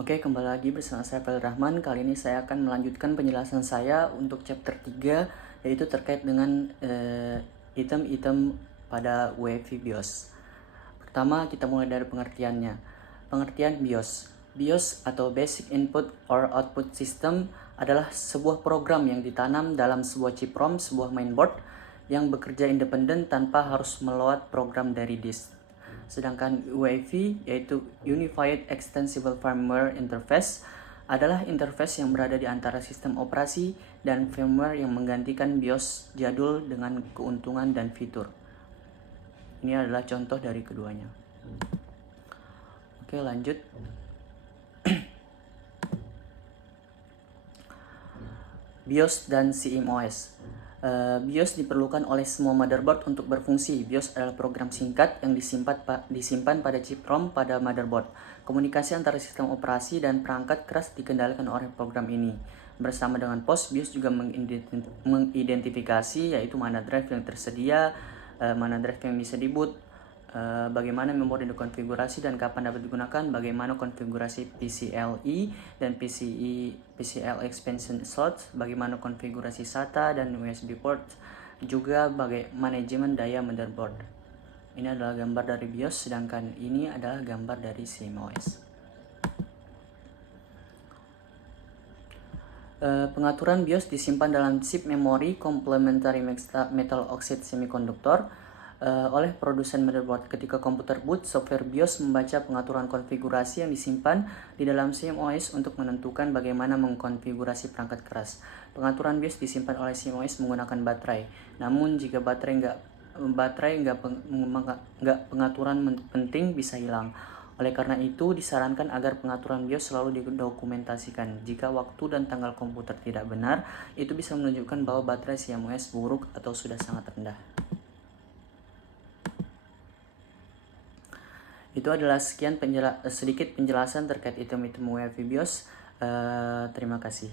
Oke, kembali lagi bersama saya Fadil Rahman. Kali ini saya akan melanjutkan penjelasan saya untuk chapter 3, yaitu terkait dengan item-item pada UEFI BIOS. Pertama, kita mulai dari pengertiannya. Pengertian BIOS. BIOS atau Basic Input or Output System adalah sebuah program yang ditanam dalam sebuah chip ROM, sebuah mainboard yang bekerja independen tanpa harus meload program dari disk. Sedangkan UEFI, yaitu Unified Extensible Firmware Interface, adalah interface yang berada di antara sistem operasi dan firmware yang menggantikan BIOS jadul dengan keuntungan dan fitur. Ini adalah contoh dari keduanya. Oke, lanjut. BIOS dan CMOS. BIOS diperlukan oleh semua motherboard untuk berfungsi. BIOS adalah program singkat yang disimpan pada chip ROM pada motherboard. Komunikasi antara sistem operasi dan perangkat keras dikendalikan oleh program ini. Bersama dengan POS, BIOS juga mengidentifikasi yaitu mana drive yang tersedia, mana drive yang bisa diboot, bagaimana memori dikonfigurasi dan kapan dapat digunakan, bagaimana konfigurasi PCIe dan PCIe expansion slot, bagaimana konfigurasi SATA dan USB port, juga manajemen daya motherboard. Ini adalah gambar dari BIOS, sedangkan ini adalah gambar dari CMOS. Pengaturan BIOS disimpan dalam chip memori complementary metal oxide semiconductor oleh produsen motherboard. Ketika komputer boot, software BIOS membaca pengaturan konfigurasi yang disimpan di dalam CMOS untuk menentukan bagaimana mengkonfigurasi perangkat keras. Pengaturan BIOS disimpan oleh CMOS menggunakan baterai. Namun jika baterai nggak pengaturan penting bisa hilang. Oleh karena itu, disarankan agar pengaturan BIOS selalu didokumentasikan. Jika waktu dan tanggal komputer tidak benar, itu bisa menunjukkan bahwa baterai CMOS buruk atau sudah sangat rendah. Itu adalah sedikit penjelasan terkait item-item UEFI BIOS. Terima kasih.